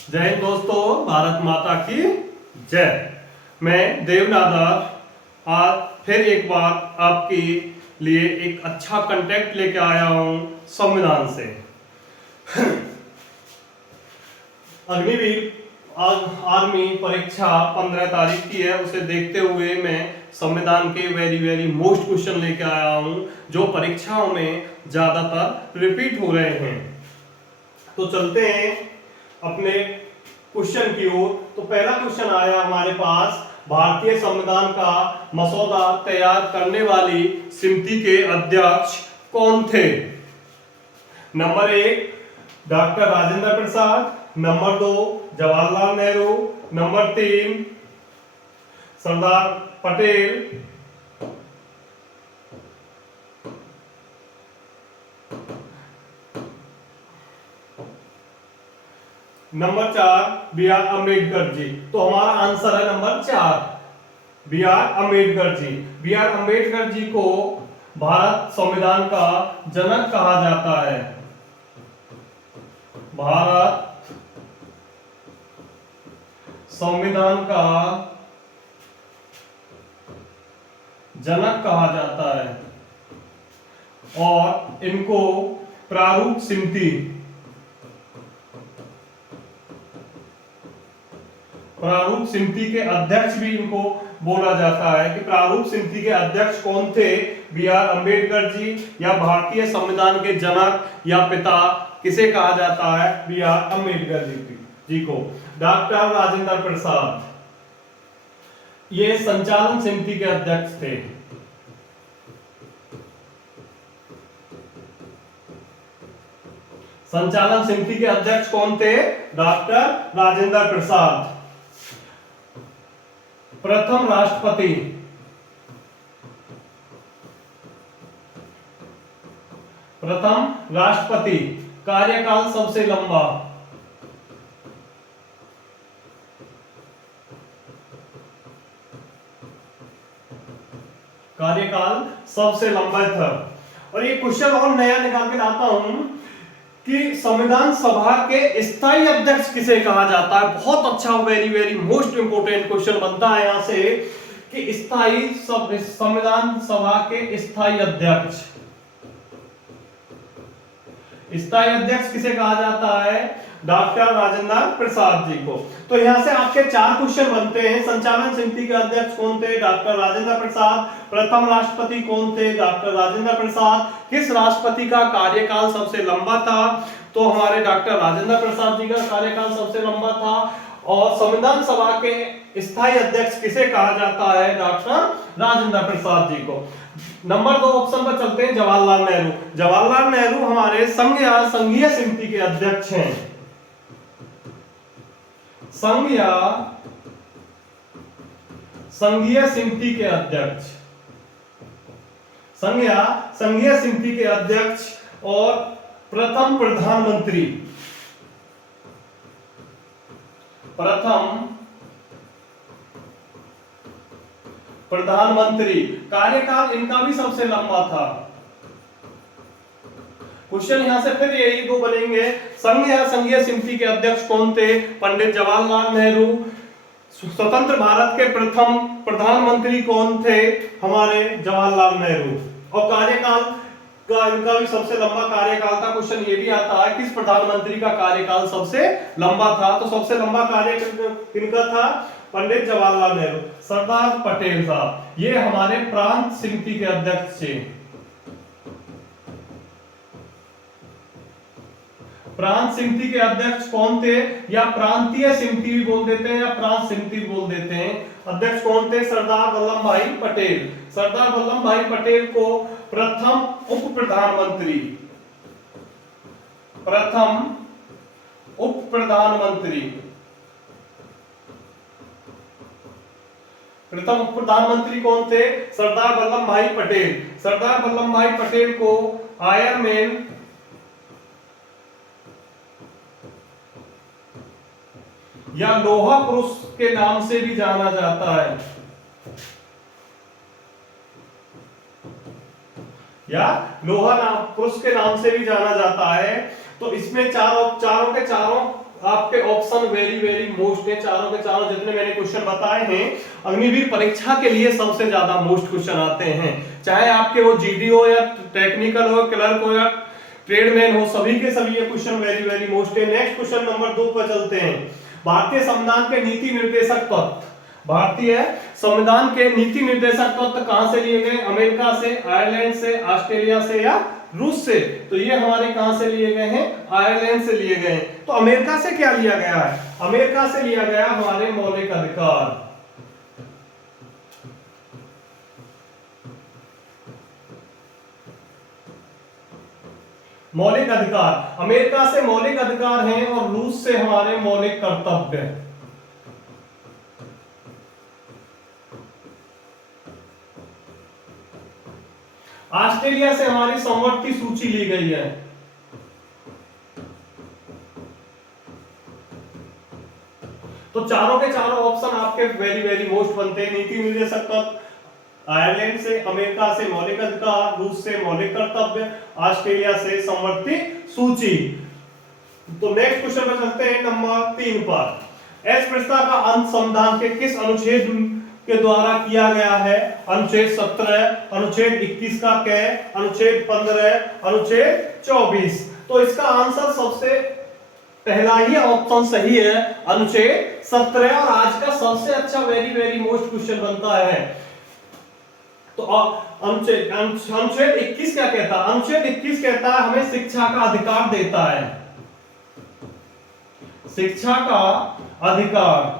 जय हिंद दोस्तों, भारत माता की जय। मैं देवनाथ आज फिर एक बार आपके लिए एक अच्छा कंटेंट लेके आया हूं संविधान से। अग्निवीर आर्मी परीक्षा 15 तारीख की है, उसे देखते हुए मैं संविधान के वेरी वेरी मोस्ट क्वेश्चन लेके आया हूं जो परीक्षाओं में ज्यादातर रिपीट हो रहे हैं। तो चलते हैं अपने क्वेश्चन की ओर। तो पहला क्वेश्चन आया हमारे पास, भारतीय संविधान का मसौदा तैयार करने वाली समिति के अध्यक्ष कौन थे? Number 1 doctor Rajendra Prasad, number 2 Jawaharlal Nehru, number 3 Sardar Patel, number 4 B R Ambedkar ji. तो हमारा आंसर है number 4 B R Ambedkar ji. B R Ambedkar ji को भारत संविधान का जनक कहा जाता है। भारत संविधान का जनक कहा जाता है और इनको प्रारूप समिति के अध्यक्ष भी इनको बोला जाता है कि प्रारूप समिति के अध्यक्ष कौन थे? बी आर अम्बेडकर जी। या भारतीय संविधान के जनक या पिता किसे कहा जाता है? बी आर अम्बेडकर जी को। डॉक्टर राजेंद्र प्रसाद ये संचालन समिति के अध्यक्ष थे। संचालन समिति के अध्यक्ष कौन थे? डॉक्टर राजेंद्र प्रसाद। प्रथम राष्ट्रपति कार्यकाल सबसे लंबा। कार्यकाल सबसे लंबा था। और ये क्वेश्चन और नया निकाल के लाता हूं कि संविधान सभा के स्थायी अध्यक्ष किसे कहा जाता है। बहुत अच्छा, very very most important question बनता है यहां से कि स्थायी संविधान सभा के स्थायी अध्यक्ष किसे कहा जाता है? डॉक्टर राजेंद्र प्रसाद जी को। तो यहां से आपके 4 क्वेश्चन बनते हैं। संचालन समिति के अध्यक्ष कौन थे? डॉक्टर राजेंद्र प्रसाद। प्रथम राष्ट्रपति कौन थे? डॉक्टर राजेंद्र प्रसाद। किस राष्ट्रपति का कार्यकाल सबसे लंबा था? तो हमारे डॉक्टर राजेंद्र प्रसाद जी का कार्यकाल सबसे लंबा था। और संविधान सभा के स्थायी अध्यक्ष किसे कहा जाता है? डॉक्टर राजेंद्र प्रसाद जी को। नंबर 2 ऑप्शन पर चलते हैं, जवाहरलाल नेहरू। जवाहरलाल नेहरू हमारे संघीय समिति के अध्यक्ष हैं। संघीय समिति के अध्यक्ष, संघीय समिति के अध्यक्ष और प्रथम प्रधानमंत्री। कार्यकाल इनका भी सबसे लंबा था। क्वेश्चन यहां से फिर यही 2 बनेंगे। संघीय समिति के अध्यक्ष कौन थे? पंडित जवाहरलाल नेहरू। स्वतंत्र भारत के प्रथम प्रधानमंत्री कौन थे? हमारे जवाहरलाल नेहरू। और कार्यकाल का इनका भी सबसे लंबा कार्यकाल था। क्वेश्चन ये भी आता है किस प्रधानमंत्री का कार्यकाल सबसे लंबा था? तो सबसे लंबा कार्यकाल इनका था पंडित जवाहरलाल नेहरू। सरदार पटेल साहब ये हमारे प्रांत समिति के अध्यक्ष थे। प्रांत समिति के अध्यक्ष कौन थे? या प्रांतीय समिति भी बोल देते हैं या प्रांत समिति भी बोल देते हैं। अध्यक्ष कौन थे? सरदार वल्लभ भाई पटेल। सरदार वल्लभ भाई पटेल को प्रथम उप प्रधानमंत्री कौन थे? सरदार वल्लभ भाई पटेल। सरदार वल्लभ भाई पटेल को आयरन मैन या लोहा पुरुष के नाम से भी जाना जाता है। या लोहा पुरुष के नाम से भी जाना जाता है। तो इसमें चारों के चारों आपके ऑप्शन वेरी वेरी मोस्ट है, चारों के चारों जितने मैंने क्वेश्चन बताए हैं अग्निवीर परीक्षा के लिए सबसे ज्यादा मोस्ट क्वेश्चन आते हैं, चाहे आपके वो जीडी हो या टेक्निकल हो, क्लर्क हो या ट्रेडमैन हो, सभी के सभी ये क्वेश्चन वेरी वेरी मोस्ट है। नेक्स्ट क्वेश्चन नंबर 2 पर चलते हैं। भारतीय संविधान के नीति निर्देशक तत्व, भारतीय संविधान के नीति निर्देशक तत्व कहां से लिए गए? अमेरिका से, आयरलैंड से, ऑस्ट्रेलिया से या रूस से? तो ये हमारे कहां से लिए गए हैं? आयरलैंड से लिए गए हैं। तो अमेरिका से क्या लिया गया है? अमेरिका से लिया गया हमारे मौलिक अधिकार। मौलिक अधिकार अमेरिका से मौलिक अधिकार हैं और रूस से हमारे मौलिक कर्तव्य। ऑस्ट्रेलिया से हमारी संवर्ती सूची ली गई है। तो चारों के चारों ऑप्शन आपके वेरी वेरी मोस्ट बनते हैं। नीति निर्देशक तत्व आयरलैंड से, अमेरिका से मौलिक अधिकार, रूस से मौलिक कर्तव्य, ऑस्ट्रेलिया से संवर्ती सूची। तो नेक्स्ट क्वेश्चन पर चलते हैं नंबर 3 पर। एस प्रस्ताव का अंत संविधान के किस अनुच्छेद के द्वारा किया गया है? अनुच्छेद 17, अनुच्छेद 21 का कै, अनुच्छेद 15, अनुच्छेद 24। तो इसका आंसर सबसे पहला ही ऑप्शन सही है, अनुच्छेद 17। और आज का सबसे अच्छा वेरी वेरी मोस्ट क्वेश्चन बनता है। तो अनुच्छेद 21 क्या कहता है? अनुच्छेद 21 कहता है हमें शिक्षा का अधिकार देता है, शिक्षा का अधिकार।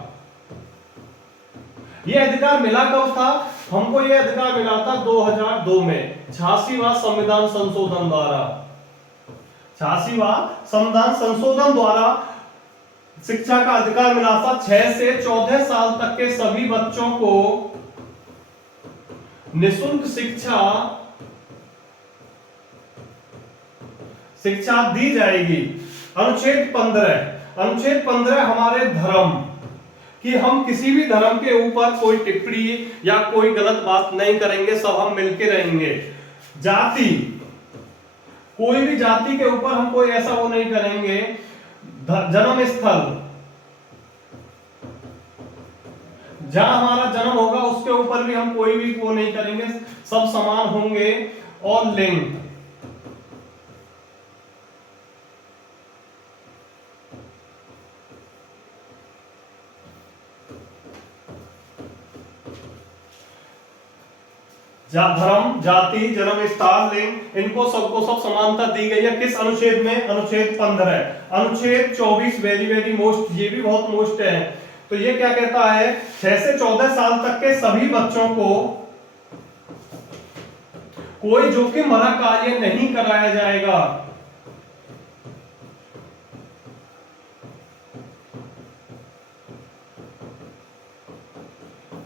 ये अधिकार मिला कब था? हमको ये अधिकार मिला था 2002 में 86वां संविधान संशोधन द्वारा। 86वां संविधान संशोधन द्वारा शिक्षा का अधिकार मिला था। 6 से 14 साल तक के सभी बच्चों को निःशुल्क शिक्षा दी जाएगी। अनुच्छेद 15 हमारे धर्म कि हम किसी भी धर्म के ऊपर कोई टिप्पणी या कोई गलत बात नहीं करेंगे, सब हम मिलके रहेंगे। जाति, कोई भी जाति के ऊपर हम कोई ऐसा वो नहीं करेंगे। जन्म स्थल, जहां हमारा जन्म होगा उसके ऊपर भी हम कोई भी वो नहीं करेंगे, सब समान होंगे। और लिंग, धर्म, जाति, जन्म स्थान, लिंग, इनको सबको सब समानता दी गई है। किस अनुच्छेद में? अनुच्छेद 15। अनुच्छेद 24 वेरी वेरी मोस्ट, ये भी बहुत मोस्ट है। तो ये क्या कहता है? 6 से 14 साल तक के सभी बच्चों को कोई जोखिम भरा कार्य नहीं कराया जाएगा।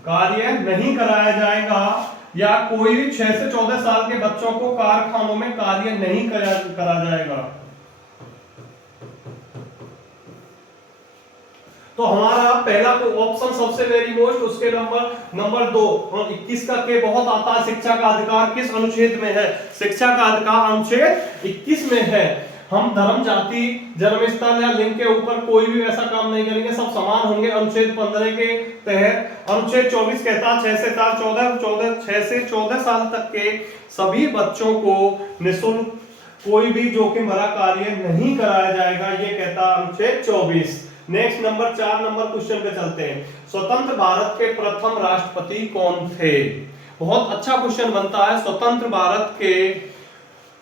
कार्य नहीं कराया जाएगा या कोई भी 6 से 14 साल के बच्चों को कारखानों में कार्य नहीं करा जाएगा। तो हमारा पहला तो ऑप्शन सबसे वेरी मोस्ट, उसके नंबर 2 और 21 का के बहुत आता है। शिक्षा का अधिकार किस अनुच्छेद में है? शिक्षा का अधिकार अनुच्छेद 21 में है। हम धर्म, जाति, जन्म स्थल या लिंग के ऊपर कोई भी ऐसा काम नहीं करेंगे, सब समान होंगे अनुच्छेद 15 के तहत। अनुच्छेद 24 कहता है 6 से 14 साल तक के सभी बच्चों को निःशुल्क कोई भी जोखिम भरा कार्य नहीं कराया जाएगा, ये कहता है अनुच्छेद 24। नेक्स्ट नंबर 4 नंबर क्वेश्चन पे चलते हैं। स्वतंत्र भारत के प्रथम राष्ट्रपति कौन थे? बहुत अच्छा क्वेश्चन बनता है। स्वतंत्र भारत के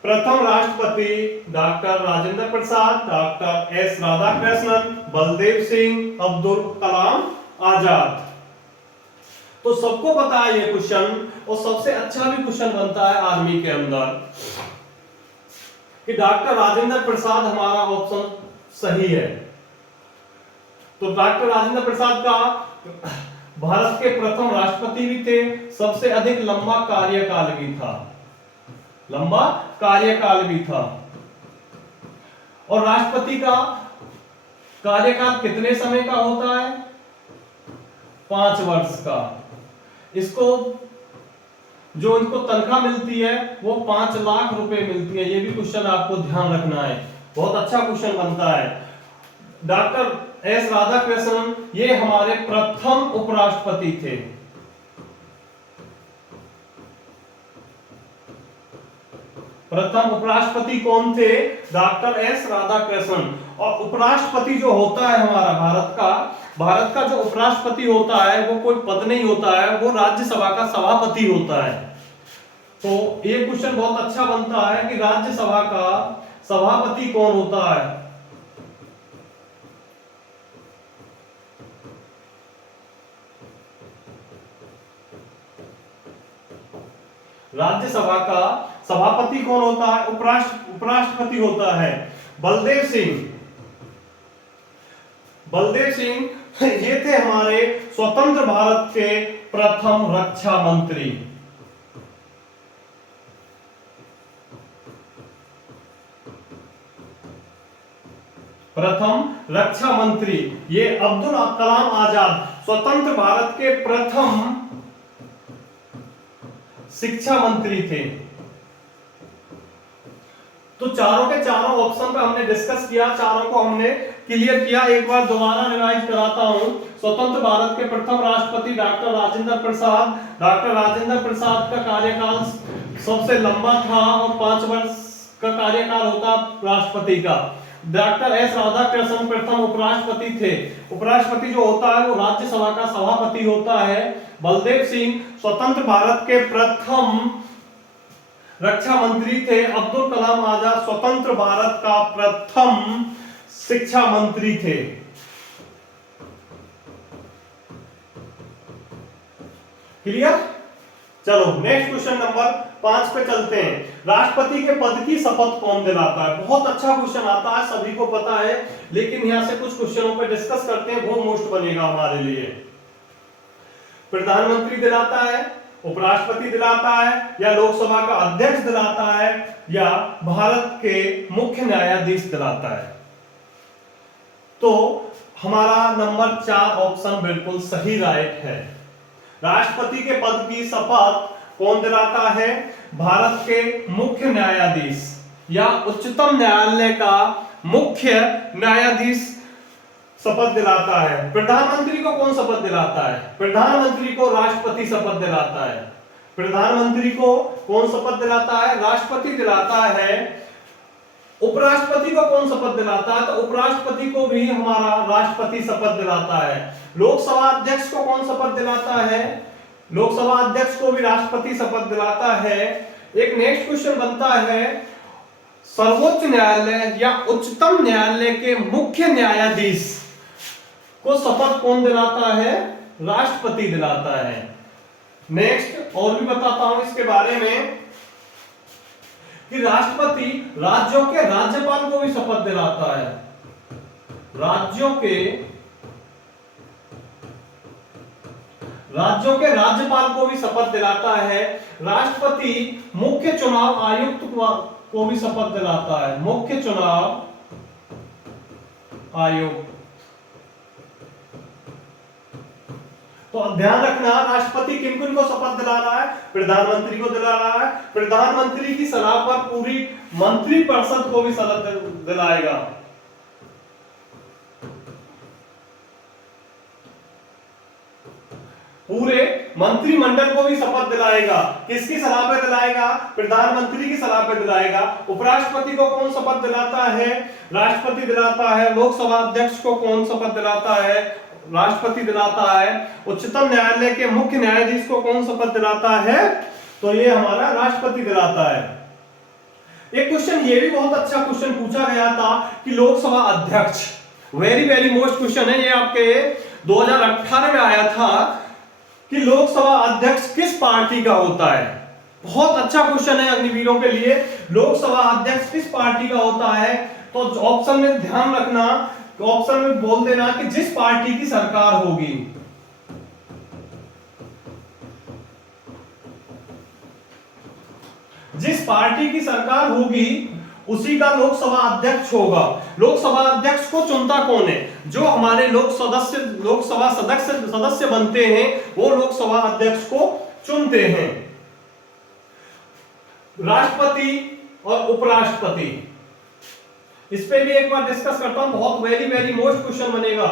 प्रथम राष्ट्रपति डॉक्टर राजेंद्र प्रसाद, डॉक्टर एस राधाकृष्णन, बलदेव सिंह, अब्दुल कलाम आजाद। तो सबको पता है ये क्वेश्चन, और सबसे अच्छा भी क्वेश्चन बनता है आर्मी के अंदर कि डॉक्टर राजेंद्र प्रसाद हमारा ऑप्शन सही है। तो डॉक्टर राजेंद्र प्रसाद का भारत के प्रथम राष्ट्रपति भी थे, सबसे अधिक लंबा कार्यकाल भी था, लंबा कार्यकाल भी था। और राष्ट्रपति का कार्यकाल कितने समय का होता है? 5 वर्ष का। इसको जो इनको तनख्वाह मिलती है वो 5 लाख रुपए मिलती है। ये भी क्वेश्चन आपको ध्यान रखना है, बहुत अच्छा क्वेश्चन बनता है। डॉक्टर एस राधाकृष्णन ये हमारे प्रथम उपराष्ट्रपति थे। प्रथम उपराष्ट्रपति कौन थे? Doctor S Radhakrishnan. और उपराष्ट्रपति जो होता है हमारा भारत का जो उपराष्ट्रपति होता है वो कोई पद नहीं होता है, वो राज्यसभा का सभापति होता है। तो ये क्वेश्चन बहुत अच्छा बनता है कि राज्यसभा का सभापति कौन होता है? राज्यसभा का सभापति कौन होता है? उपराष्ट्रपति होता है बलदेव सिंह। बलदेव सिंह ये थे हमारे स्वतंत्र भारत के प्रथम रक्षा मंत्री। प्रथम रक्षा मंत्री ये अब्दुल कलाम आजाद स्वतंत्र भारत के प्रथम शिक्षा मंत्री थे। तो चारों के चारों ऑप्शन पे हमने डिस्कस किया, चारों को हमने क्लियर किया। एक बार दोबारा रिवाइज कराता हूं। स्वतंत्र भारत के प्रथम राष्ट्रपति डॉक्टर राजेंद्र प्रसाद। डॉक्टर राजेंद्र प्रसाद का कार्यकाल सबसे लंबा था और 5 वर्ष का कार्यकाल होता राष्ट्रपति का। डॉक्टर एस राधाकृष्णन प्रथम उपराष्ट्रपति थे। उपराष्ट्रपति जो होता है वो राज्यसभा का सभापति होता है। बलदेव सिंह स्वतंत्र भारत के प्रथम रक्षा मंत्री थे। अब्दुल कलाम आजाद स्वतंत्र भारत का प्रथम शिक्षा मंत्री थे। क्लियर? चलो नेक्स्ट क्वेश्चन नंबर 5 पे चलते हैं। राष्ट्रपति के पद की शपथ कौन दिलाता है? बहुत अच्छा क्वेश्चन आता है, सभी को पता है, लेकिन यहां से कुछ क्वेश्चनों पे डिस्कस करते हैं, वो मोस्ट बनेगा हमारे लिए। प्रधानमंत्री दिलाता है, उपराष्ट्रपति दिलाता है, या लोकसभा का अध्यक्ष दिलाता है, या भारत के मुख्य न्यायाधीश दिलाता है? तो हमारा नंबर 4 ऑप्शन बिल्कुल सही राइट है। राष्ट्रपति के पद की शपथ कौन दिलाता है? भारत के मुख्य न्यायाधीश या उच्चतम न्यायालय का मुख्य न्यायाधीश शपथ दिलाता है। प्रधानमंत्री को कौन शपथ दिलाता है? प्रधानमंत्री को राष्ट्रपति शपथ दिलाता है। प्रधानमंत्री को कौन शपथ दिलाता है? राष्ट्रपति दिलाता है। उपराष्ट्रपति को कौन शपथ दिलाता है? तो उपराष्ट्रपति को भी हमारा राष्ट्रपति शपथ दिलाता है। लोकसभा अध्यक्ष को कौन शपथ दिलाता है? लोकसभा अध्यक्ष को भी राष्ट्रपति शपथ दिलाता है। एक नेक्स्ट क्वेश्चन बनता है, सर्वोच्च न्यायालय या उच्चतम न्यायालय के मुख्य न्यायाधीश को शपथ कौन दिलाता है? राष्ट्रपति दिलाता है। नेक्स्ट और भी बताता हूं इसके बारे में कि राष्ट्रपति राज्यों के राज्यपाल को भी शपथ दिलाता है। राज्यों के राज्यपाल को भी शपथ दिलाता है। राष्ट्रपति मुख्य चुनाव आयुक्त को भी शपथ दिलाता है। मुख्य चुनाव आयुक्त। तो ध्यान रखना, राष्ट्रपति किन किन को शपथ दिला रहा है? प्रधानमंत्री को दिला रहा है। प्रधानमंत्री की सलाह पर पूरी मंत्रिपरिषद को भी शपथ दिलाएगा। पूरे मंत्रिमंडल को भी शपथ दिलाएगा। किसकी सलाह पे दिलाएगा? प्रधानमंत्री की सलाह पे दिलाएगा। उपराष्ट्रपति को कौन शपथ दिलाता है? राष्ट्रपति दिलाता है। लोकसभा अध्यक्ष को कौन शपथ दिलाता है? राष्ट्रपति दिलाता है। उच्चतम न्यायालय के मुख्य न्यायाधीश को कौन शपथ दिलाता है? तो ये हमारा राष्ट्रपति दिलाता है। एक क्वेश्चन ये भी बहुत अच्छा क्वेश्चन पूछा गया था कि लोकसभा अध्यक्ष, वेरी वेरी मोस्ट क्वेश्चन है ये, आपके 2018 में आया था कि लोकसभा अध्यक्ष किस पार्टी का होता है। बहुत अच्छा क्वेश्चन है अग्निवीरों के लिए, लोकसभा अध्यक्ष किस पार्टी का होता है? तो ऑप्शन में ध्यान रखना, ऑप्शन में बोल देना कि जिस पार्टी की सरकार होगी। जिस पार्टी की सरकार होगी उसी का लोकसभा अध्यक्ष होगा। लोकसभा अध्यक्ष को चुनता कौन है? जो हमारे लोकसभा सदस्य बनते हैं वो लोकसभा अध्यक्ष को चुनते हैं। राष्ट्रपति और उपराष्ट्रपति, इस पे भी एक बार डिस्कस करता हूं, बहुत वेरी वेरी मोस्ट क्वेश्चन बनेगा।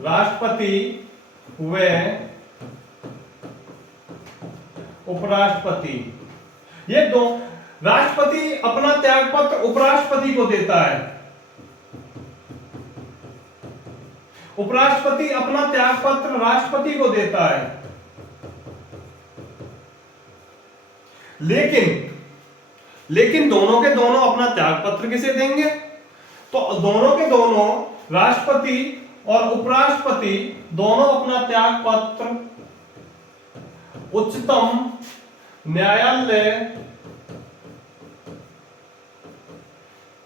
राष्ट्रपति व उपराष्ट्रपति, ये दो, राष्ट्रपति अपना त्याग पत्र उपराष्ट्रपति को देता है, उपराष्ट्रपति अपना त्याग पत्र राष्ट्रपति को देता है, लेकिन दोनों के दोनों अपना त्याग पत्र किसे देंगे? तो दोनों के दोनों, राष्ट्रपति और उपराष्ट्रपति दोनों अपना त्याग पत्र उच्चतम न्यायालय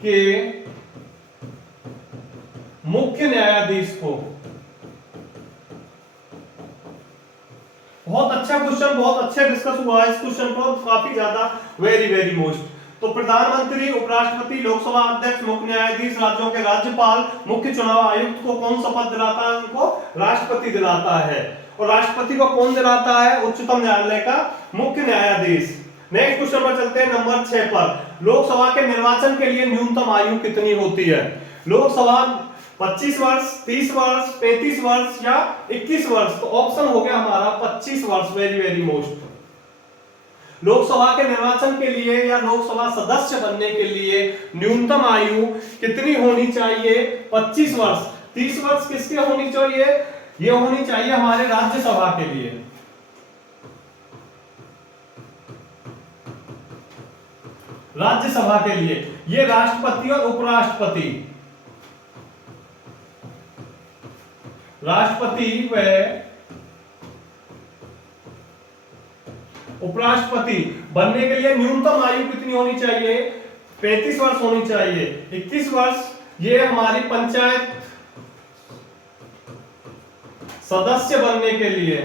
के मुख्य न्यायाधीश को। बहुत अच्छा क्वेश्चन, बहुत अच्छे डिस्कस हुआ है इस क्वेश्चन को, काफी ज्यादा वेरी वेरी मोस्ट। तो प्रधानमंत्री, उपराष्ट्रपति, लोकसभा अध्यक्ष, मुख्य न्यायाधीश, राज्यों के राज्यपाल, मुख्य चुनाव आयुक्त को कौन शपथ दिलाता है? उनको राष्ट्रपति दिलाता है। और राष्ट्रपति को कौन दिलाता है? उच्चतम न्यायालय का मुख्य न्यायाधीश। नेक्स्ट क्वेश्चन पर चलते हैं, नंबर 6 पर। लोकसभा के निर्वाचन के लिए न्यूनतम आयु कितनी होती है? लोकसभा 25 वर्ष, 30 वर्ष, 35 वर्ष या 21 वर्ष? तो ऑप्शन हो गया हमारा 25 वर्ष, वेरी वेरी मोस्ट। लोकसभा के निर्वाचन के लिए या लोकसभा सदस्य बनने के लिए न्यूनतम आयु कितनी होनी चाहिए? 25 वर्ष। 30 वर्ष किसके होनी चाहिए? ये होनी चाहिए हमारे राज्यसभा के लिए। राज्यसभा के लिए ये राष्ट्रपति और उपराष्ट्रपति, राष्ट्रपति व उपराष्ट्रपति बनने के लिए न्यूनतम आयु कितनी होनी चाहिए? 35 वर्ष होनी चाहिए। 21 वर्ष ये हमारी पंचायत सदस्य बनने के लिए,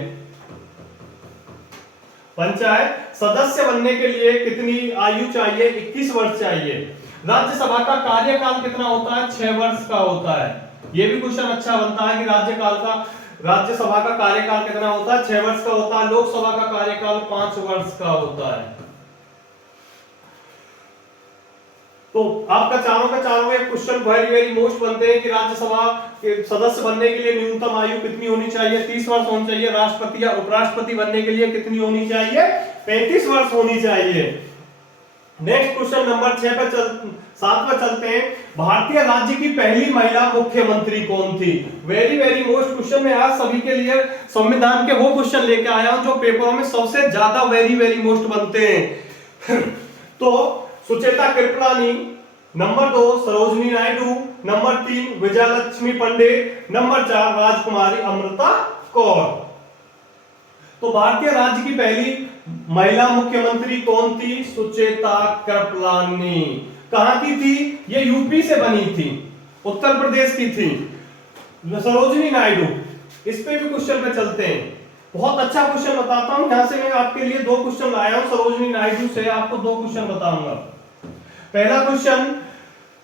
पंचायत सदस्य बनने के लिए कितनी आयु चाहिए? 21 वर्ष चाहिए। राज्यसभा का कार्यकाल कितना होता है? 6 वर्ष का होता है। ये भी क्वेश्चन अच्छा बनता है कि राज्यसभा का कार्यकाल कितना होता है? 6 वर्ष का होता है। लोकसभा का कार्यकाल 5 वर्ष का होता है। तो आपका चारों का चारों एक क्वेश्चन वेरी वेरी मोस्ट बनते हैं कि राज्यसभा के सदस्य बनने के लिए न्यूनतम आयु कितनी होनी चाहिए? 30 वर्ष होनी चाहिए। राष्ट्रपति या उपराष्ट्रपति बनने के लिए कितनी होनी चाहिए? 35 वर्ष होनी चाहिए। नेक्स्ट क्वेश्चन नंबर 7 पर चलते हैं। भारतीय राज्य की पहली महिला मुख्यमंत्री कौन थी? वेरी वेरी मोस्ट क्वेश्चन में आज सभी के लिए संविधान के वो क्वेश्चन लेके आया हूं जो पेपरों में सबसे ज्यादा वेरी वेरी मोस्ट बनते हैं। तो सुचेता कृपलानी, नंबर 2 सरोजनी नायडू, नंबर 3 विजयलक्ष्मी पंडित, नंबर 4 राजकुमारी अमृता कौर। तो भारतीय राज्य की पहली महिला मुख्यमंत्री कौन थी? सुचेता कृपलानी। कहां की थी? ये यूपी से बनी थी, उत्तर प्रदेश की थी। सरोजनी नायडू, इस पे भी क्वेश्चन पे चलते हैं। बहुत अच्छा क्वेश्चन बताता हूं, यहां से मैं आपके लिए 2 क्वेश्चन लाया हूं। सरोजनी नायडू से आपको 2 क्वेश्चन बताऊंगा। पहला क्वेश्चन,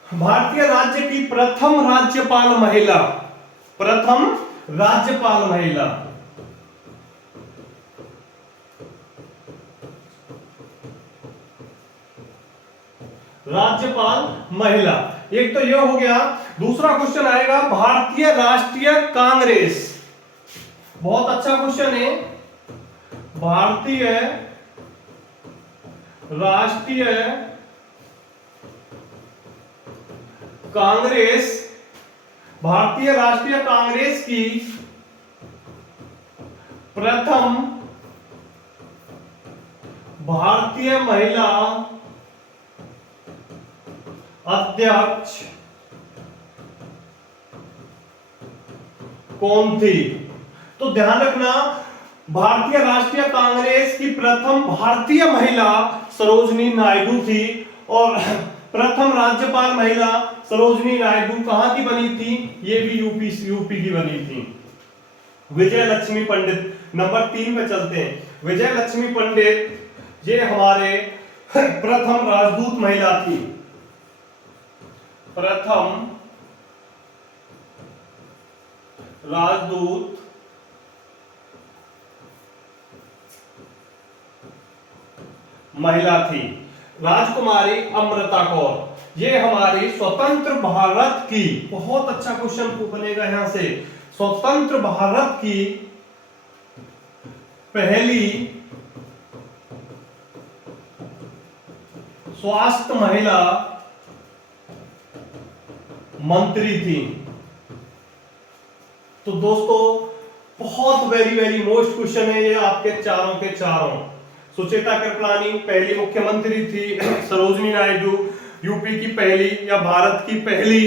भारतीय राज्य की प्रथम राज्यपाल महिला, प्रथम राज्यपाल महिला। राज्यपाल महिला, एक तो ये हो गया। दूसरा क्वेश्चन आएगा, भारतीय राष्ट्रीय कांग्रेस, बहुत अच्छा क्वेश्चन है। भारतीय राष्ट्रीय कांग्रेस, भारतीय राष्ट्रीय कांग्रेस की प्रथम भारतीय महिला अध्यक्ष कौन थी? तो ध्यान रखना, भारतीय राष्ट्रीय कांग्रेस की प्रथम भारतीय महिला सरोजनी नायडू थी और प्रथम राज्यपाल महिला सरोजनी नायडू कहां की बनी थी? ये भी यूपी की बनी थी। विजय लक्ष्मी पंडित, नंबर 3 पे चलते हैं। विजय लक्ष्मी पंडित ये हमारे प्रथम राजदूत महिला थी, प्रथम राजदूत महिला थी। राजकुमारी अमृता कौर, ये हमारी स्वतंत्र भारत की, बहुत अच्छा क्वेश्चन बनेगा यहां से, स्वतंत्र भारत की पहली स्वास्थ्य महिला मंत्री थी। तो दोस्तों बहुत वेरी वेरी मोस्ट क्वेश्चन है ये आपके चारों के चारों। सुचेता कृपलानी पहली मुख्यमंत्री थी। सरोजिनी नायडू यूपी की पहली या भारत की पहली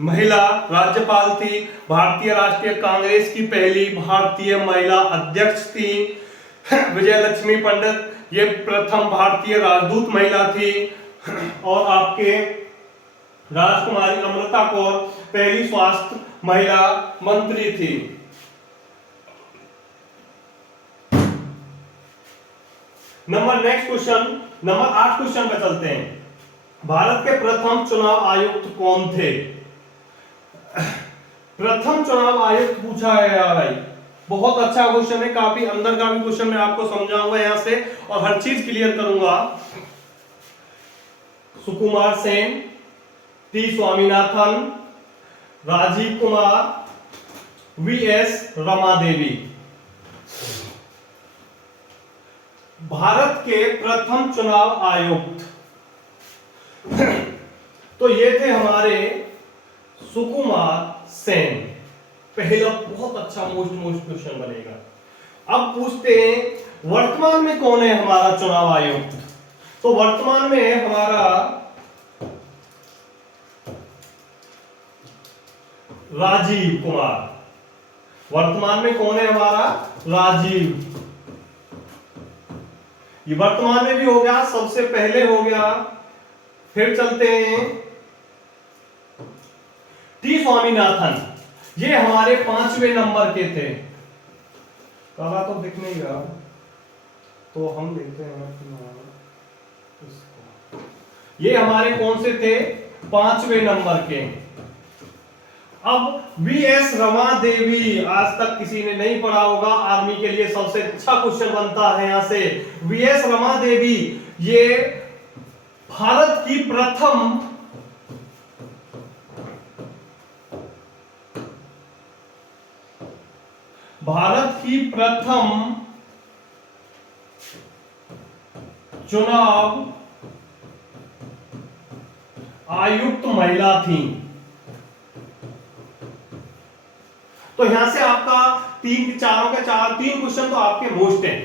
महिला राज्यपाल थी। भारतीय राष्ट्रीय कांग्रेस की पहली भारतीय महिला अध्यक्ष थी। विजय लक्ष्मी पंडित ये प्रथम भारतीय राजदूत महिला थी। और आपके राजकुमारी अमृता कौर पहली स्वास्थ्य महिला मंत्री थी। नेक्स्ट क्वेश्चन नंबर 8 क्वेश्चन पे चलते हैं। भारत के प्रथम चुनाव आयुक्त कौन थे? प्रथम चुनाव आयुक्त पूछा है भाई, बहुत अच्छा क्वेश्चन है, काफी अंदर का भी क्वेश्चन मैं आपको समझाऊंगा यहां से और हर चीज क्लियर करूंगा। Sukumar Sen, T Swaminathan, Rajiv Kumar, VS Ramadevi. भारत के प्रथम चुनाव आयुक्त तो ये थे हमारे सुकुमार सेन। पहला बहुत अच्छा मोस्ट क्वेश्चन बनेगा। अब पूछते हैं वर्तमान में कौन है हमारा चुनाव आयुक्त? तो वर्तमान में हमारा राजीव कुमार। वर्तमान में कौन है हमारा? राजीव। ये वर्तमान में भी हो गया, सबसे पहले हो गया। फिर चलते हैं टी स्वामीनाथन, ये हमारे 5वें नंबर के थे। काला तो दिख नहीं रहा, तो हम देखते हैं इसको। ये हमारे कौन से थे? 5वें नंबर के। अब वीएस रमा देवी, आज तक किसी ने नहीं पढ़ा होगा, आर्मी के लिए सबसे अच्छा क्वेश्चन बनता है यहां से। वीएस रमा देवी ये भारत की प्रथम चुनाव आयुक्त महिला थी। तो यहां से आपका तीन क्वेश्चन तो आपके मोस्ट हैं।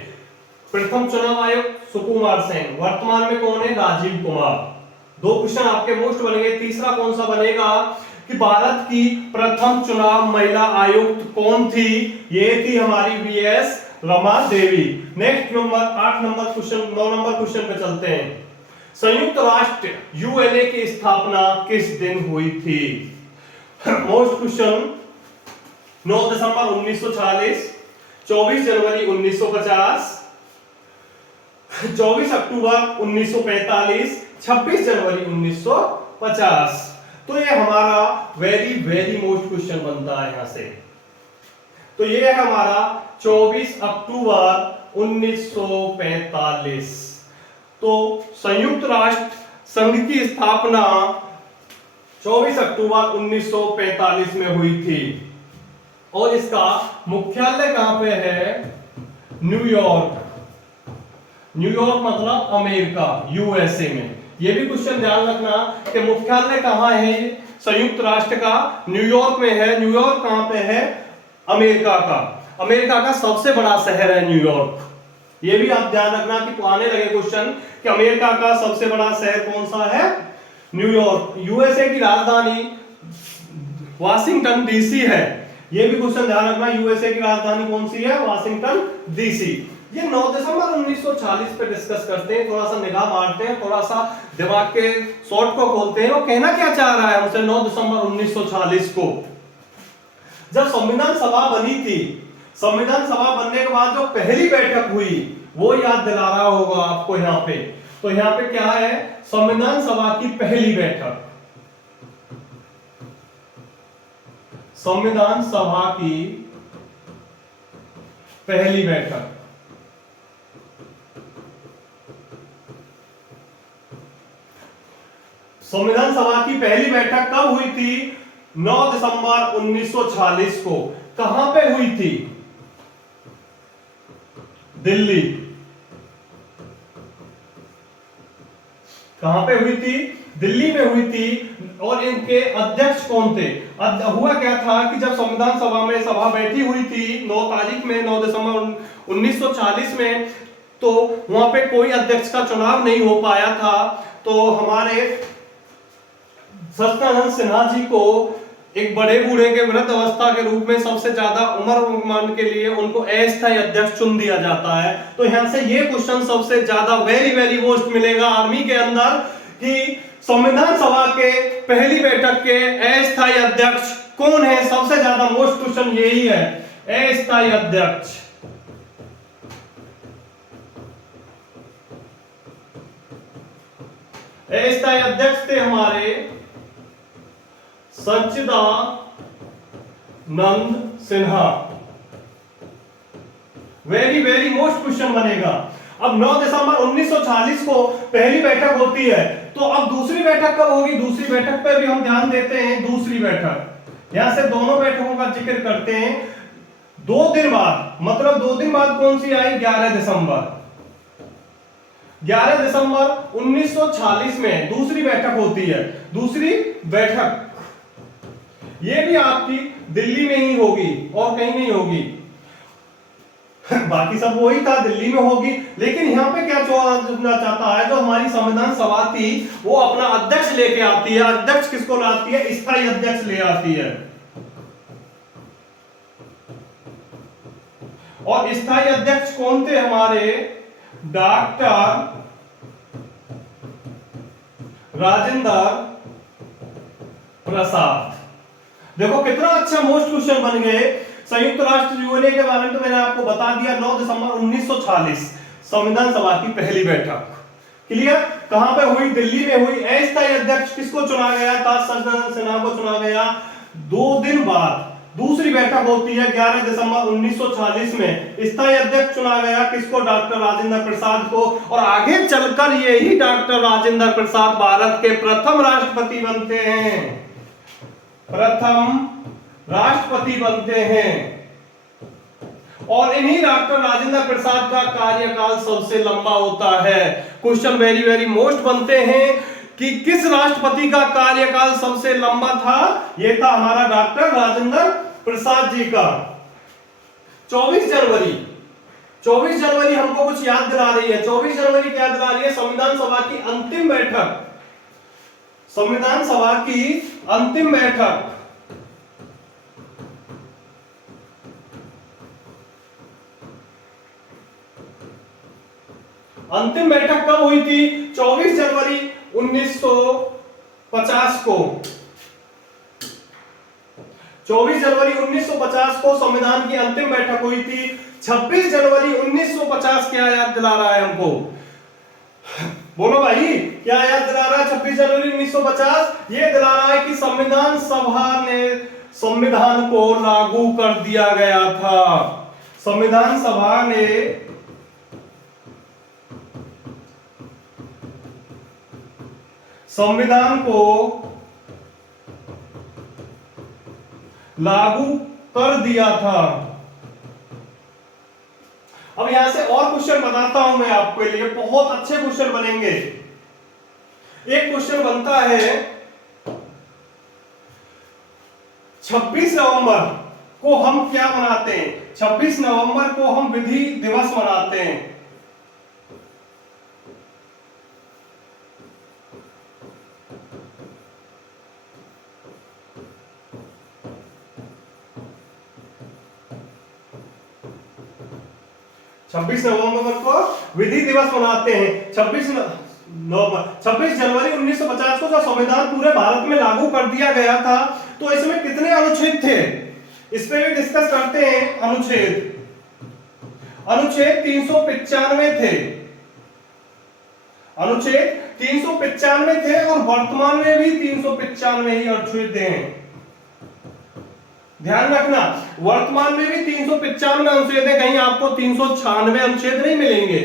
प्रथम चुनाव आयुक्त सुकुमार सेन, वर्तमान में कौन है? राजीव कुमार। 2 क्वेश्चन आपके मोस्ट बनेंगे। तीसरा कौन सा बनेगा कि भारत की प्रथम चुनाव महिला आयुक्त कौन थी? ये थी हमारी VS Rama Devi. Next number 8 number question 9 number question पे चलते हैं। संयुक्त राष्ट्र यूएनए की स्थापना किस दिन हुई थी? मोस्ट क्वेश्चन 9 दिसंबर 1946, 24 जनवरी 1950, 24 अक्टूबर 1945, 26 जनवरी 1950। तो ये हमारा वेरी वेरी मोस्ट क्वेश्चन बनता है यहां से। तो ये है हमारा 24 अक्टूबर 1945। तो संयुक्त राष्ट्र संघ की स्थापना 24 अक्टूबर 1945 में हुई थी। और इसका मुख्यालय कहां पे है? न्यूयॉर्क। न्यूयॉर्क मतलब अमेरिका, यूएसए में। यह भी क्वेश्चन ध्यान रखना कि मुख्यालय कहां है संयुक्त राष्ट्र का? न्यूयॉर्क में है। न्यूयॉर्क कहां पे है? अमेरिका का। अमेरिका का सबसे बड़ा शहर है न्यूयॉर्क। यह भी आप ध्यान रखना कि आने लगे क्वेश्चन कि अमेरिका का सबसे बड़ा शहर कौन सा है? न्यूयॉर्क। यूएसए की राजधानी वाशिंगटन डीसी है। यह भी क्वेश्चन ध्यान रखना, यूएसए की राजधानी कौन सी है? Washington DC. ये 9 दिसंबर 1940 पे डिस्कस करते हैं। थोड़ा सा निगाह मारते हैं, थोड़ा सा दिमाग के शॉर्ट को खोलते हैं। वो कहना क्या चाह रहा है हमसे 9 दिसंबर 1940 को? जब संविधान सभा बनी थी, संविधान सभा बनने के बाद जो पहली बैठक हुई वो याद दिला रहा होगा आपको यहां पे। तो यहां पे क्या है? संविधान सभा की पहली बैठक। संविधान सभा की पहली बैठक संविधान सभा की पहली बैठक कब हुई थी? 9 दिसंबर 1946 को। कहां पे हुई थी? दिल्ली। कहां पे हुई थी? दिल्ली में हुई थी। और इनके अध्यक्ष कौन थे? हुआ क्या था कि जब संविधान सभा में सभा बैठी हुई थी 9 तारीख में, 9 दिसंबर 1940 में, तो वहां पे कोई अध्यक्ष का चुनाव नहीं हो पाया था। तो हमारे सत्यानंद सिन्हा जी को एक बड़े बूढ़े के वृद्ध अवस्था के रूप में सबसे ज्यादा उम्र के लिए उनको अस्थायी अध्यक्ष चुन दिया जाता है। तो यहां से ये क्वेश्चन सबसे ज्यादा वेरी मोस्ट मिलेगा आर्मी के अंदर कि संविधान सभा के पहली बैठक के अस्थायी अध्यक्ष कौन है? सबसे ज्यादा मोस्ट क्वेश्चन यही है, अस्थायी अध्यक्ष। अस्थायी अध्यक्ष थे हमारे सच्चिदानंद सिन्हा। वेरी मोस्ट क्वेश्चन बनेगा। अब 9 दिसंबर 1940 को पहली बैठक होती है, तो अब दूसरी बैठक कब होगी? दूसरी बैठक पे भी हम ध्यान देते हैं। दूसरी बैठक, यहां से दोनों बैठकों का जिक्र करते हैं। 2 दिन बाद, मतलब 2 दिन बाद कौन सी आई? 11 दिसंबर। 11 दिसंबर 1940 में दूसरी बैठक होती है। दूसरी बैठक ये भी आपकी दिल्ली में ही होगी और कहीं नहीं होगी। बाकी सब वही था, दिल्ली में होगी। लेकिन यहां पे क्या चुनना चाहता है? जो हमारी संविधान सभा थी वो अपना अध्यक्ष लेके आती है। अध्यक्ष किसको लाती है? स्थायी अध्यक्ष ले आती है। और स्थायी अध्यक्ष कौन थे हमारे? डॉक्टर राजेंद्र प्रसाद। देखो कितना अच्छा मोस्ट क्वेश्चन बन गए। संयुक्त राष्ट्र यूएनए के बारे में तो मैंने आपको बता दिया। 9 दिसंबर 1940 संविधान सभा की पहली बैठक। क्लियर? कहां पे हुई? दिल्ली में हुई। अस्थायी अध्यक्ष किसको चुना गया था? सत्यानंद सिन्हा को चुना गया। 2 दिन बाद दूसरी बैठक होती है 11 दिसंबर 1940 में। स्थायी अध्यक्ष चुना गया किसको? डॉक्टर राजेंद्र प्रसाद को। और आगे चलकर यही डॉक्टर राजेंद्र प्रसाद भारत के प्रथम राष्ट्रपति बनते हैं। प्रथम राष्ट्रपति बनते हैं। और इन्हीं डॉक्टर राजेंद्र प्रसाद का कार्यकाल सबसे लंबा होता है। क्वेश्चन वेरी मोस्ट बनते हैं कि किस राष्ट्रपति का कार्यकाल सबसे लंबा था? यह था हमारा डॉक्टर राजेंद्र प्रसाद जी का। 24 जनवरी हमको कुछ याद दिला रही है। 24 जनवरी क्या दिला रही है? संविधान सभा की अंतिम बैठक। संविधान सभा की अंतिम बैठक। अंतिम बैठक कब हुई थी? 24 जनवरी 1950 को। 24 जनवरी 1950 को संविधान की अंतिम बैठक हुई थी। 26 जनवरी 1950 क्या याद दिला रहा है हमको? बोलो भाई, क्या याद दिला रहा है 26 जनवरी 1950? ये दिला रहा है कि संविधान सभा ने संविधान को लागू कर दिया गया था। संविधान सभा ने संविधान को लागू कर दिया था। अब यहां से और क्वेश्चन बताता हूं मैं आपके लिए, बहुत अच्छे क्वेश्चन बनेंगे। एक क्वेश्चन बनता है 26 नवंबर को हम क्या मनाते हैं? 26 नवंबर को हम विधि दिवस मनाते हैं। छब्बीस नवंबर को विधि दिवस मनाते हैं। 26 जनवरी 1950 को जब संविधान पूरे भारत में लागू कर दिया गया था, तो इसमें कितने अनुच्छेद थे? इस पे भी डिस्कस करते हैं। अनुच्छेद 395 थे। अनुच्छेद 395 थे और वर्तमान में भी 395 ही अनुच्छेद हैं। ध्यान रखना, वर्तमान में भी 395 अनुच्छेद है, कहीं आपको 396 अनुच्छेद नहीं मिलेंगे।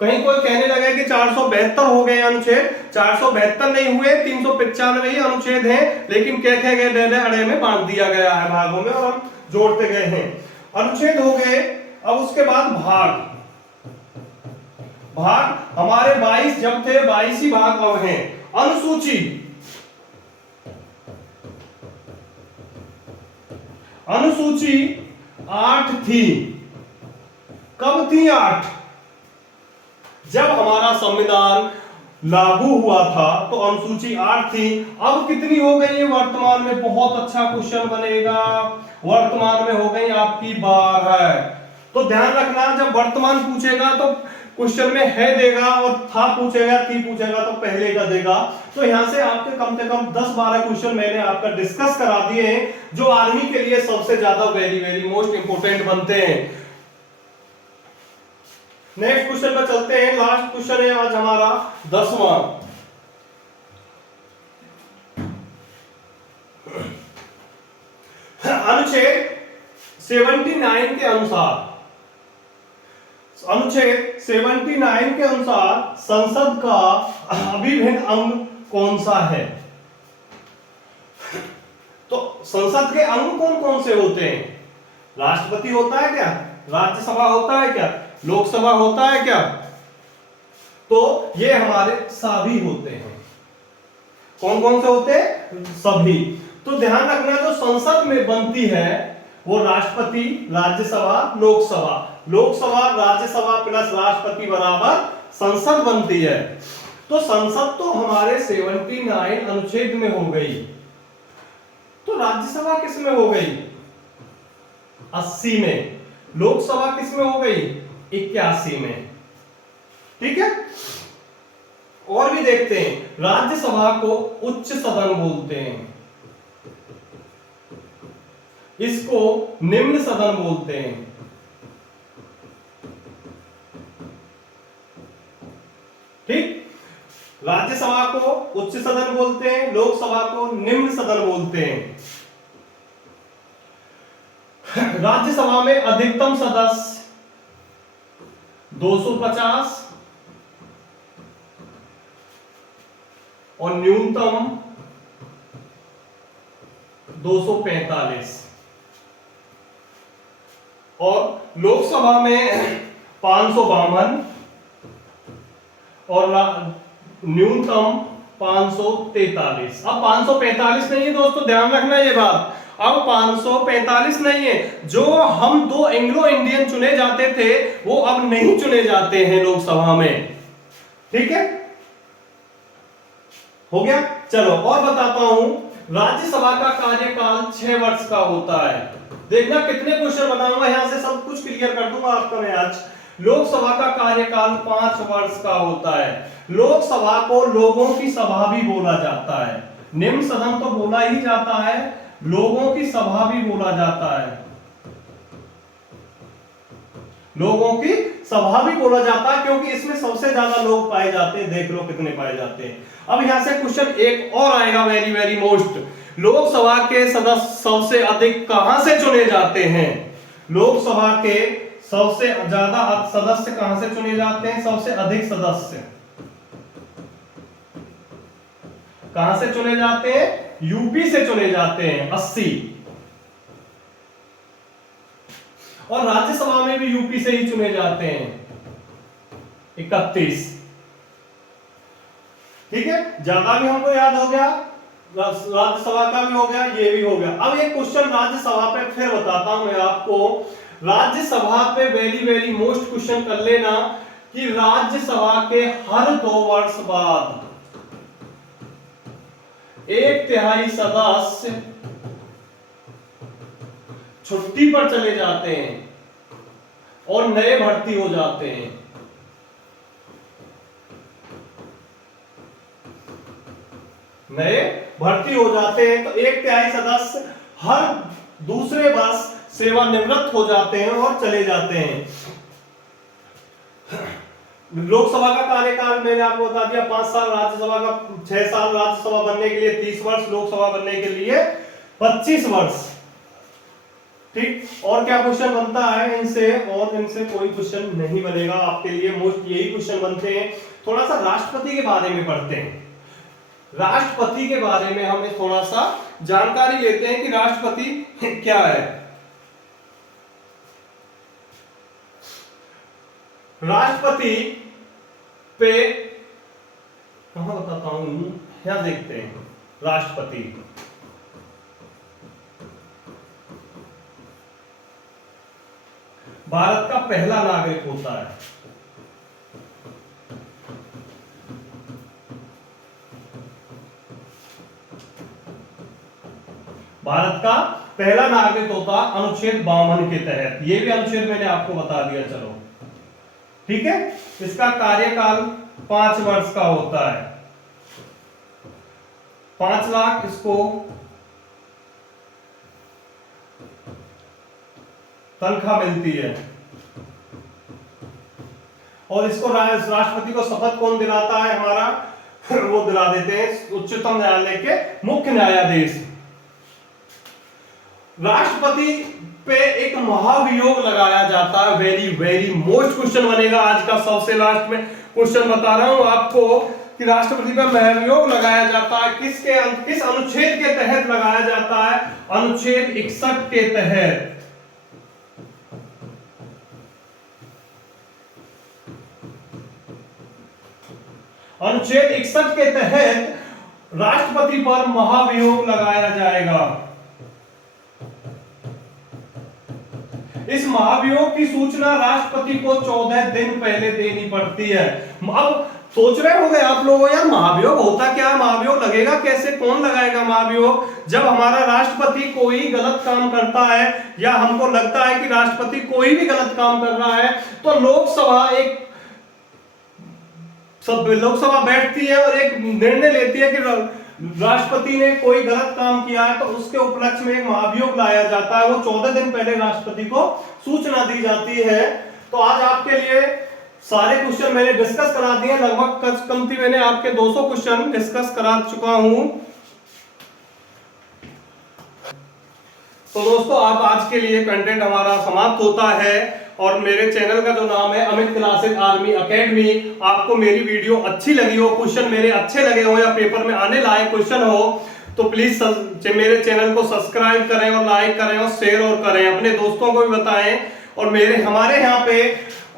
कहीं कोई कहने लगा कि 472 हो गए अनुच्छेद, 472 नहीं हुए, 395 ही अनुच्छेद हैं, लेकिन कह गए डेढ़े अड़े में बांट दिया गया है भागों में, और हम जोड़ते गए हैं। अनुच्छेद हो गए। अब उसके बाद भाग। भाग हमारे 22 जब थे, 22 ही भाग अब हैं। अनुसूची, अनुसूची 8 थी। कब थी 8? जब हमारा संविधान लागू हुआ था तो अनुसूची 8 थी। अब कितनी हो गई है वर्तमान में? बहुत अच्छा क्वेश्चन बनेगा। वर्तमान में हो गई आपकी 12। तो ध्यान रखना, जब वर्तमान पूछेगा तो क्वेश्चन में है देगा, और था पूछेगा, थी पूछेगा तो पहले का देगा। तो यहां से आपके कम से कम 10-12 क्वेश्चन मैंने आपका डिस्कस करा दिए हैं, जो आर्मी के लिए सबसे ज्यादा वेरी वेरी मोस्ट इंपोर्टेंट बनते हैं। नेक्स्ट क्वेश्चन पर चलते हैं। लास्ट क्वेश्चन है आज हमारा 10वां। अनुच्छेद 79 के अनुसार, अनुच्छेद 79 के अनुसार संसद का अभिन्न अंग कौन सा है? तो संसद के अंग कौन कौन से होते हैं? राष्ट्रपति होता है क्या? राज्यसभा होता है क्या? लोकसभा होता है क्या? तो ये हमारे सभी होते हैं। कौन कौन से होते हैं? सभी। तो ध्यान रखना, जो संसद में बनती है वो राष्ट्रपति, राज्यसभा, लोकसभा, लोकसभा राज्यसभा प्लस राष्ट्रपति बराबर संसद बनती है। तो संसद तो हमारे 79 अनुच्छेद में हो गई। तो राज्यसभा किस में हो गई? 80 में। लोकसभा किस में हो गई? 81 में। ठीक है। और भी देखते हैं। राज्यसभा को उच्च सदन बोलते हैं, इसको निम्न सदन बोलते हैं। ठीक। राज्यसभा को उच्च सदन बोलते हैं, लोकसभा को निम्न सदन बोलते हैं। राज्यसभा में अधिकतम सदस्य 250 और न्यूनतम 245, और लोकसभा में 552 और न्यूनतम 543। अब 545 नहीं है दोस्तों, ध्यान रखना ये बात। अब 545 नहीं है। जो हम 2 एंग्लो इंडियन चुने जाते थे वो अब नहीं चुने जाते हैं लोकसभा में। ठीक है, हो गया। चलो और बताता हूं। राज्यसभा का कार्यकाल 6 वर्ष का होता है। देखना कितने क्वेश्चन बनाऊंगा, यहां से सब कुछ क्लियर कर दूंगा आपका मैं आज। लोकसभा का कार्यकाल 5 वर्ष का होता है। लोकसभा को लोगों की सभा भी बोला जाता है। निम्न सदन तो बोला ही जाता है, लोगों की सभा भी बोला जाता है। लोगों की सभा भी बोला जाता है क्योंकि इसमें सबसे ज्यादा लोग पाए जाते हैं। देख लो कितने पाए जाते हैं। अब यहां से क्वेश्चन एक और आएगा, वेरी वेरी मोस्ट। लोकसभा के सदस्य सबसे अधिक कहां से चुने जाते हैं? लोकसभा के सबसे ज्यादा सदस्य कहां से चुने जाते हैं? सबसे अधिक सदस्य कहां से चुने जाते हैं? यूपी से चुने जाते हैं 80, और राज्यसभा में भी यूपी से ही चुने जाते हैं 31। ठीक है, ज्यादा भी हमको याद हो गया, राज्यसभा का भी हो गया, ये भी हो गया। अब एक क्वेश्चन राज्यसभा पे फिर बताता हूं मैं आपको। राज्यसभा पे वेरी वेरी मोस्ट क्वेश्चन कर लेना कि राज्यसभा के हर 2 वर्ष बाद 1/3 सदस्य छुट्टी पर चले जाते हैं और नए भर्ती हो जाते हैं। नए भर्ती हो जाते हैं तो 1/3 सदस्य हर दूसरे वर्ष सेवानिवृत्त हो जाते हैं और चले जाते हैं। लोकसभा का कार्यकाल मैंने आपको बता दिया 5 साल, राज्यसभा का 6 साल, राज्यसभा बनने के लिए 30 वर्ष, लोकसभा बनने के लिए 25 वर्ष। ठीक। और क्या क्वेश्चन बनता है इनसे? और इनसे कोई क्वेश्चन नहीं बनेगा आपके लिए, मोस्ट यही क्वेश्चन बनते हैं। थोड़ा सा राष्ट्रपति के बारे में पढ़ते हैं। राष्ट्रपति के बारे में हमें थोड़ा सा जानकारी लेते हैं कि राष्ट्रपति क्या है। राष्ट्रपति पे कहां बताता हूं, यहां देखते हैं। राष्ट्रपति भारत का पहला नागरिक होता है। भारत का पहला नागरिक होता अनुच्छेद 52 के तहत। ये भी अनुच्छेद मैंने आपको बता दिया, चलो ठीक है। इसका कार्यकाल 5 वर्ष का होता है। 5 लाख इसको तनख्वाह मिलती है। और इसको राष्ट्रपति को शपथ कौन दिलाता है? हमारा वो दिला देते हैं उच्चतम न्यायालय के मुख्य न्यायाधीश। राष्ट्रपति पे एक महाभियोग लगाया जाता है। वेरी वेरी मोस्ट क्वेश्चन बनेगा आज का, सबसे लास्ट में क्वेश्चन बता रहा हूं आपको कि राष्ट्रपति पे महाभियोग लगाया जाता है। किस अनुच्छेद के तहत लगाया जाता है? अनुच्छेद 61 के तहत। अनुच्छेद 61 के तहत राष्ट्रपति पर महाभियोग लगाया जाएगा। इस महाभियोग की सूचना राष्ट्रपति को 14 दिन पहले देनी पड़ती है। अब सोच रहे होंगे आप लोग, यार महाभियोग होता क्या है, महाभियोग लगेगा कैसे, कौन लगाएगा महाभियोग? जब हमारा राष्ट्रपति कोई गलत काम करता है या हमको लगता है कि राष्ट्रपति कोई भी गलत काम कर रहा है, तो लोकसभा बैठती है और एक निर्णय लेती है कि राष्ट्रपति ने कोई गलत काम किया है, तो उसके उपलक्ष्य में एक महाभियोग लाया जाता है। वो 14 दिन पहले राष्ट्रपति को सूचना दी जाती है। तो आज आपके लिए सारे क्वेश्चन मैंने डिस्कस करा दिए, लगभग कमती मैंने आपके 200 क्वेश्चन डिस्कस करा चुका हूं। तो दोस्तों आप आज के लिए कंटेंट हमारा समाप्त होता है। और मेरे चैनल का जो नाम है अमित क्लासेस आर्मी एकेडमी, आपको मेरी वीडियो अच्छी लगी हो, क्वेश्चन मेरे अच्छे लगे हो या पेपर में आने लायक क्वेश्चन हो, तो प्लीज मेरे चैनल को सब्सक्राइब करें और लाइक करें और शेयर और करें, अपने दोस्तों को भी बताएं। और हमारे यहाँ पे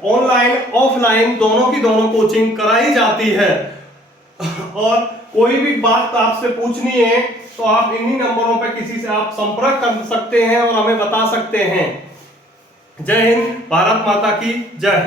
ऑनलाइन ऑफलाइन दोनों की दोनों कोचिंग कराई जाती है। और कोई भी बात आपसे पूछनी है तो आप इन्हीं नंबरों पे किसी से आप संपर्क कर सकते हैं और हमें बता सकते हैं। जय हिंद, भारत माता की जय।